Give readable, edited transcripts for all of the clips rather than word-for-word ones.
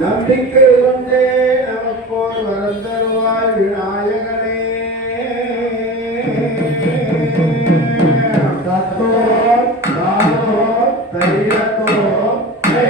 நம்பிக்கை கொண்டே நமக்கோர் வரம் தருவாய் விநாயகனே. தத்தோ தானோ தைரத்தோ தை.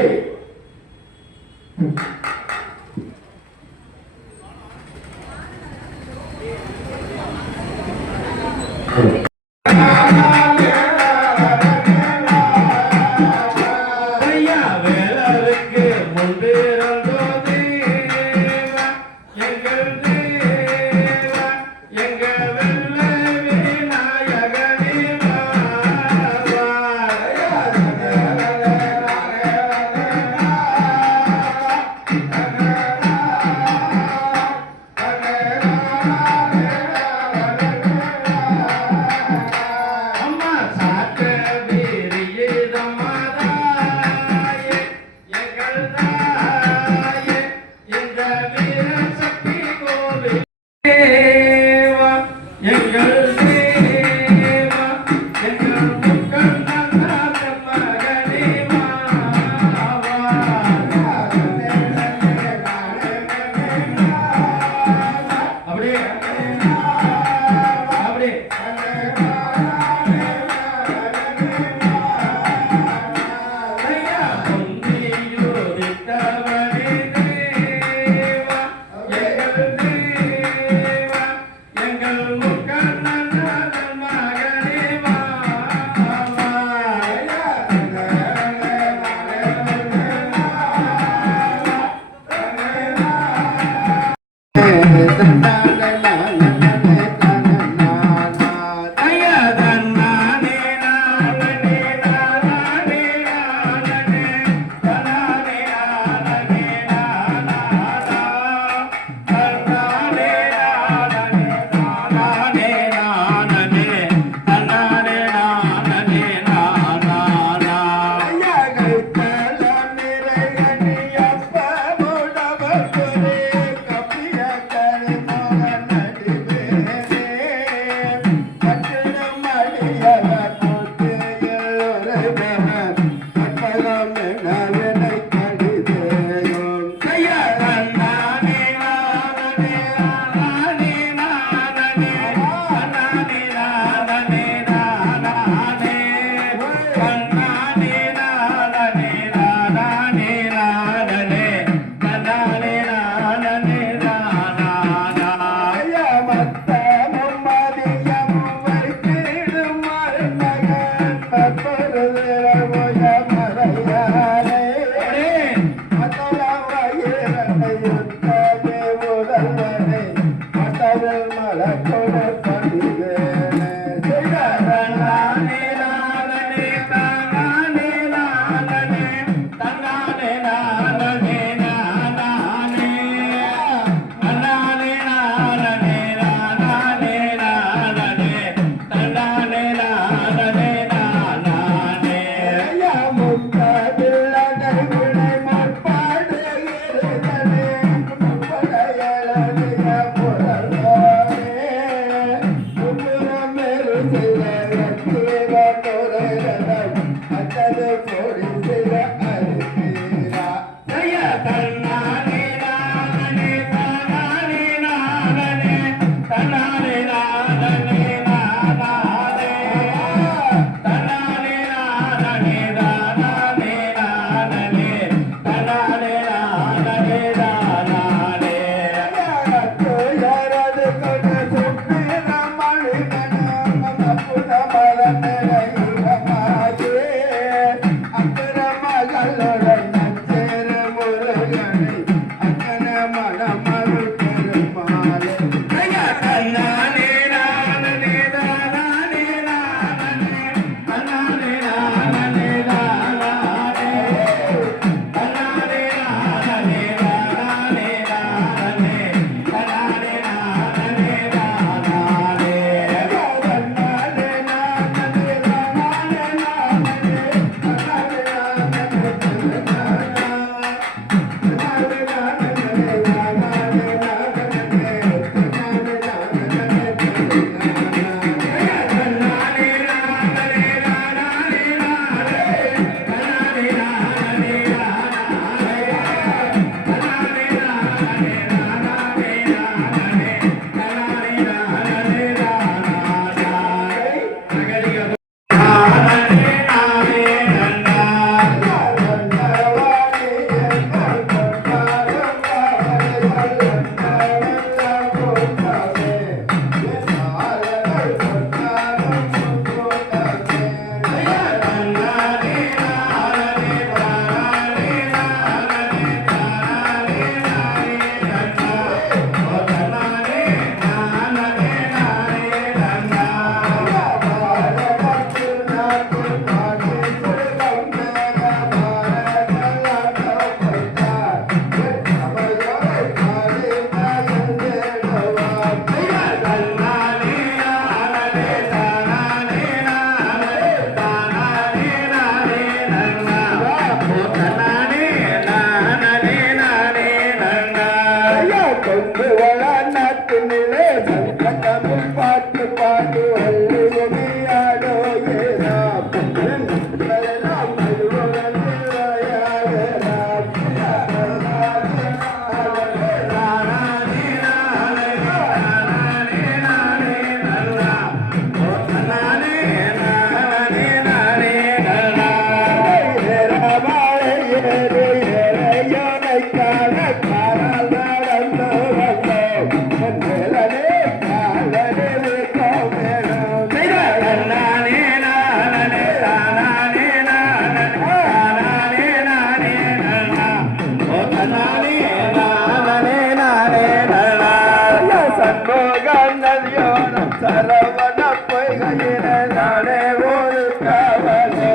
போகநதியோரம் சரவண பொய்கையிலே நானே ஒரு காவலே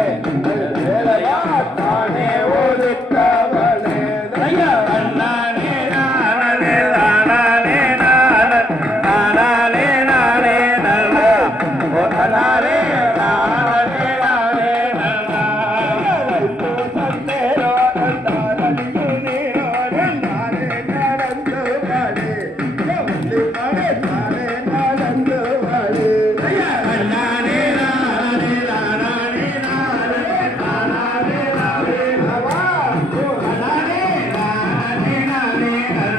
நானே ஒரு காவலே நானே நானே நானே நானே நானே நானே நானே ஓ நானே நானே நானே நானே சந்தேரோ நானே நானே நடந்து வாடே வந்து வாடே நானே நடந்து வாடே நானே நானே நானே நானே நானே நானே அவா நானே நானே நானே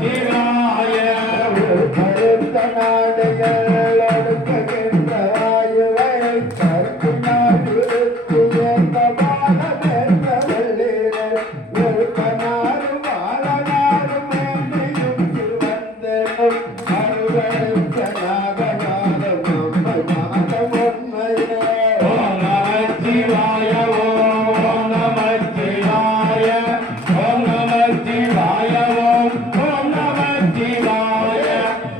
Shiva நாடுகள் ஒடுக்குகின்ற வாயுவை கருத்து நாடு எந்த பாடமென்ற வெள்ளினர் வெறுப்பனாரும் வாழனாரும் மேன்மையும் சிவந்தனும் அருவருத்த நாகநாதம் நாதம் உண்மையே ஓம் நமச்சிவாய ஓம் நமச்சிவாய ஓம் நமச்சிவாய ஓம் நமச்சிவாய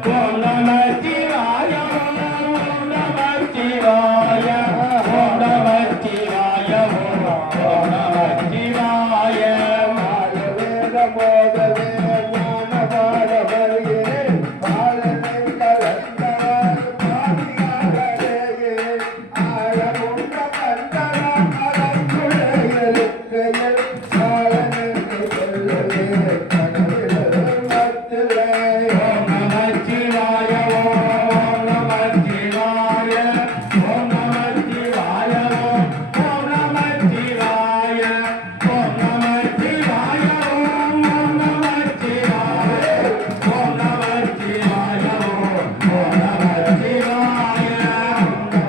ஓம் நமச்சிவாய ஓம் நமச்சிவாய ஓம் நமச்சிவாய ஓம் நமச்சிவாய மாயவேத போதவே ஞான பாட வருகிறேன் பாலனை கலந்தவர் பாதியாகவே ஆழமுண்ட கண்டன மலக்குழையிருக்கையில் சாலனுக்கு சொல்லவே கனவிலும் மத்திலே ஓம் நமச்சிவாய ஓம் நமச்சிவாய ஓம் நமச்சிவாய ஓம் நமச்சிவாய ஓம் நமச்சிவாய ஓம் நமச்சிவாய ஓம் நமச்சிவாய ஓம் நமச்சிவாய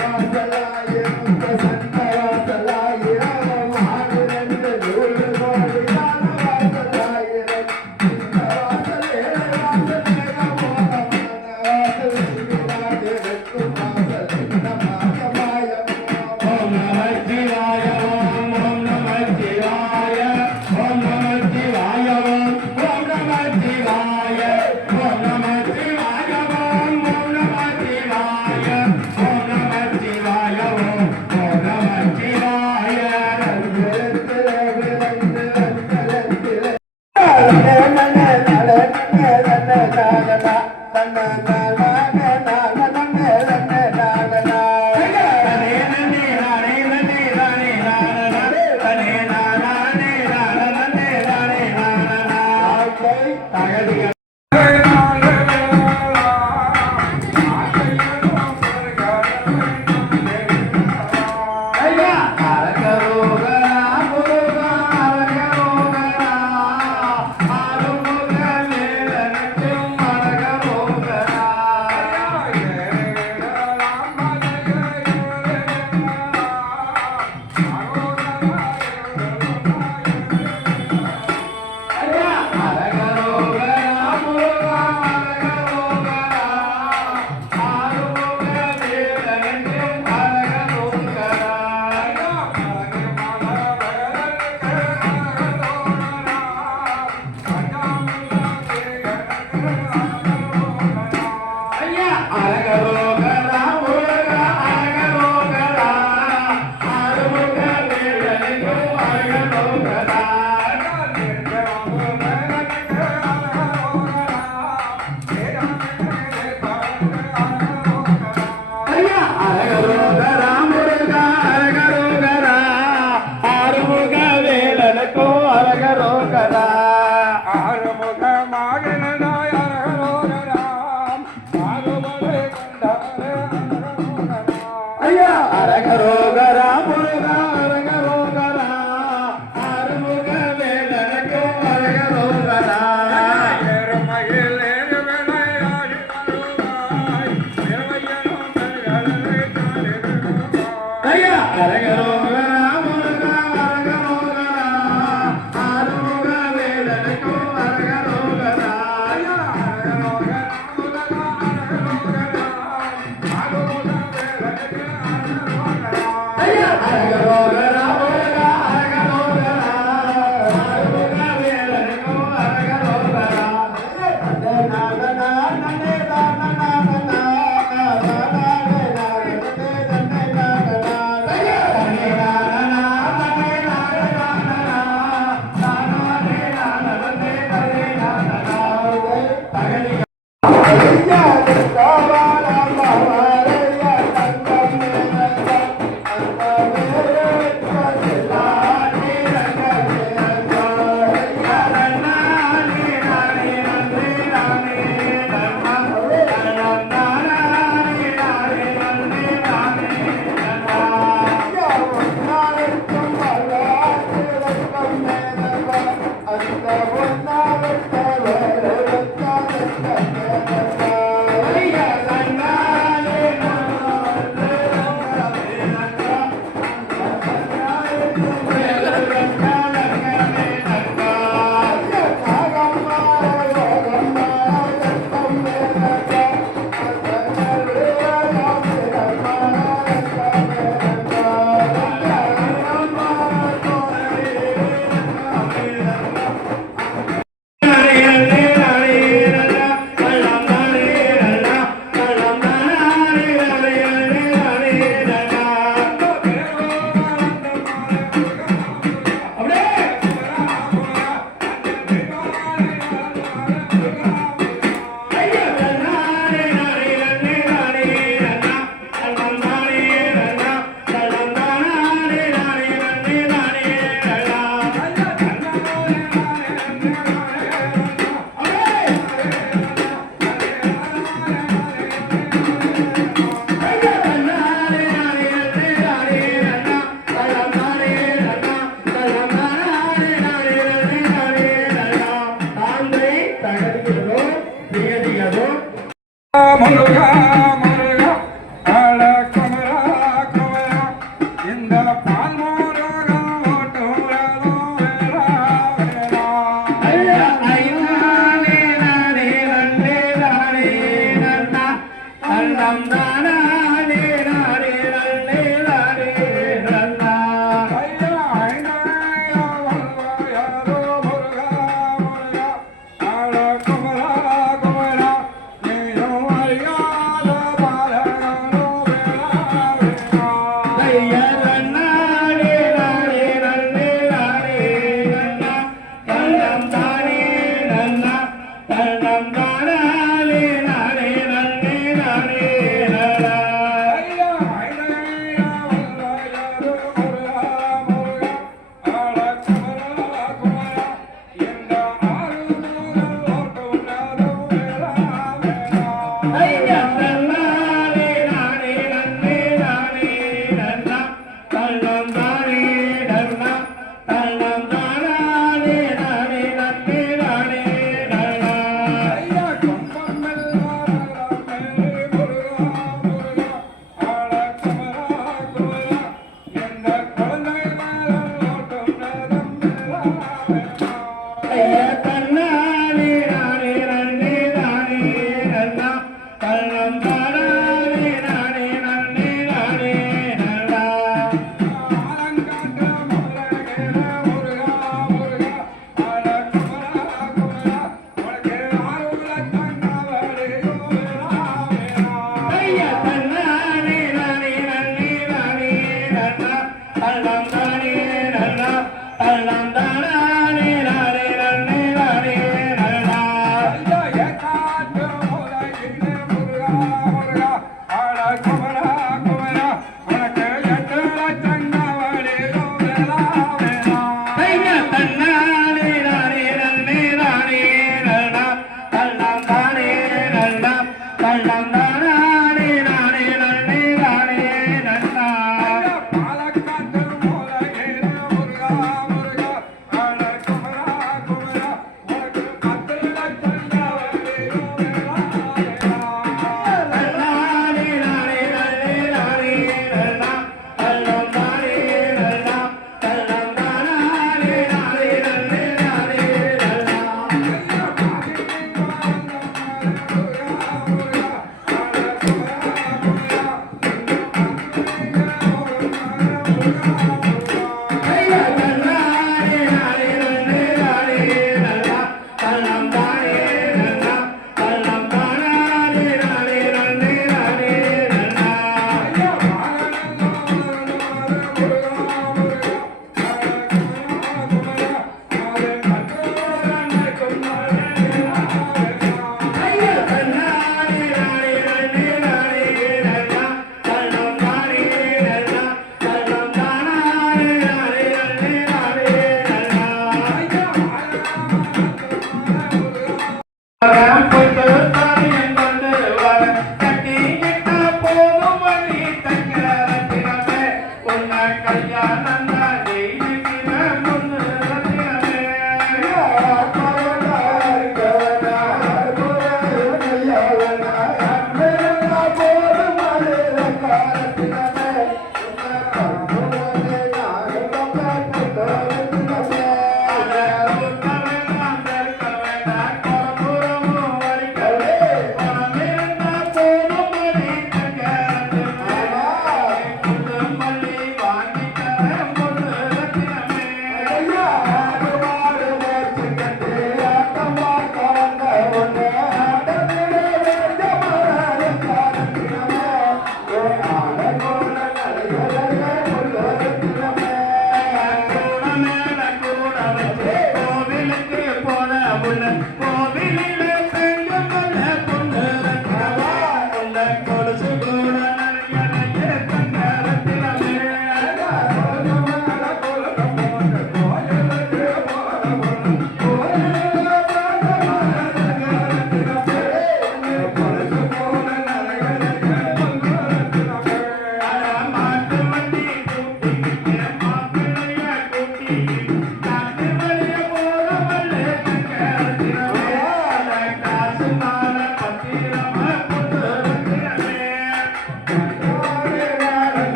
வாசலாய முத்த சந்தவாசலாய மாநிலந்த நூறு கோடியான வாசலாயிரம் இந்த வாசலே வாசலேக மோகமான வாசல் சிவிராஜிருக்கும் வாசல் இந்த மாசமாயம் ஓம் நமச்சிவாய ஓம் நமச்சிவாய ஓம் நமச்சிவாய ஓம் நமச்சிவாய ஓம் நமச்சிவாய ஓம் நமச்சிவாய ஓம் நமச்சிவாய ஓம் நமச்சிவாய முருகா முருகா அட குமரா குமரா இந்த பால் முருகன் ஓட்டும் ரதம் வேளா வேளா ஐயா ஐயானே நானே நன்னே நானே நன்னா அண்ணம் தானானே நானே நன்னே நானே நன்னா ஐயா ஐநாயா வல்வாயாரோ முருகா முருகா அட குமரா குமரா நீயும் அறியாத பாலகனோ வேளா வேளா ஐயா நன்னானே நானே நன்னே நானே நன்னா அண்ணம் தானே நன்னா அண்ணம் தானானே நானே நன்னே நானே நன்னா ஐயா ஐநாயா வல்வாயாரோ முருகா முருகா அட குமரா குமரா இந்த ஆறுமுகன் ஓட்டும் ரதம் வேளா வேளா ஐயா நன்னானே நானே நன்னே நானே நன்னா அண்ணம் தானே நன்னா அண்ணம் தானானே நானே நன்னே நானே நன்னா ஐயா கொம்பம் எல்லாம் மேலே முருகா முருகா அட குமரா குமரா இந்த குழந்தை மேலம் ஓட்டும் ரதம் வேளா வேளா ஐயா தன்னானே நானே நன்னே நானே நன்னா அண்ணம் தானானே நானே நன்னே நானே நன்னா ஆலங்காட்டு மலர்கேற முருகா முருகா அட குமரா குமரா உனக்கு ஆறுல தங்கவடியோ வேளா வேளா ஐயா தன்னானே நானே நன்னே நானே நன்னா அண்ணம் தானே நன்னா அண்ணம் தானானே நானே நன்னே நானே நன்னா ஐயா ஏகாட்டு மூலையிலே முருகா முருகா அட குமரா குமரா உனக்கு 8 லட்சம் தங்கவடியோ வேளா வேளா ஐயா தன்னானே நானே நன்னே நானே நன்னா அண்ணம் தானே நன்னா அண்ணம் தானானே நானே நன்னே நானே நன்னா ஐயா பாலக்காட்டு மூலையிலே முருகா முருகா அட குமரா குமரா உனக்கு 10 லட்சம் தங்கவடியோ வேளா வேளா தன்னானே நானே நன்னே நானே நன்னா அண்ணம் தானே நன்னா அண்ணம் தானானே நானே நன்னே நானே நன்னா ஐயா பாதிக்கு முருகா முருகா அட குமரா குமரா ஐயா தன்னானே நானே நன்னே நானே நன்னா அண்ணம் தானே நன்னா அண்ணம் தானானே நானே நன்னே நானே நன்னா ஐயா ஐயா தன்னானே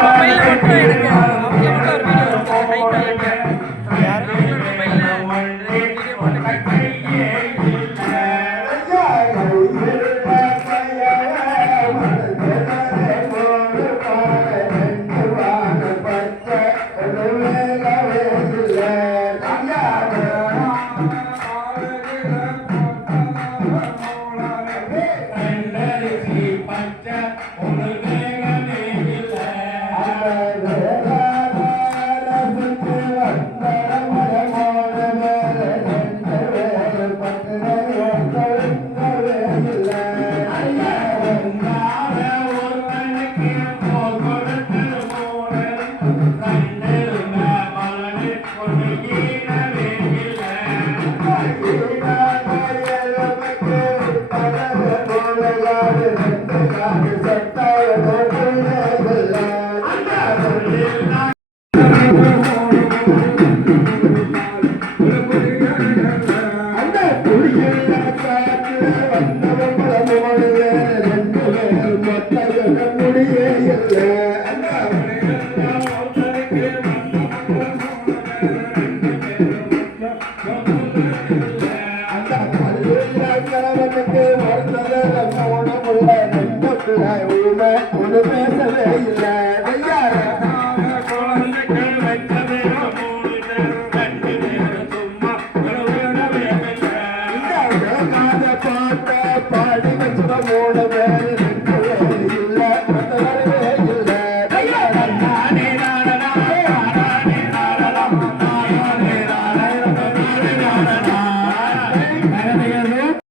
மொபைல்ல மட்டும் எடுங்க அவங்கள மட்டும் ஒரு வீடியோ எடுத்து ஹை குவாலிட்டி மொபைல்ல வீடியோ போட்டு ஒண்ணு பேசவே இல்லை ஐயா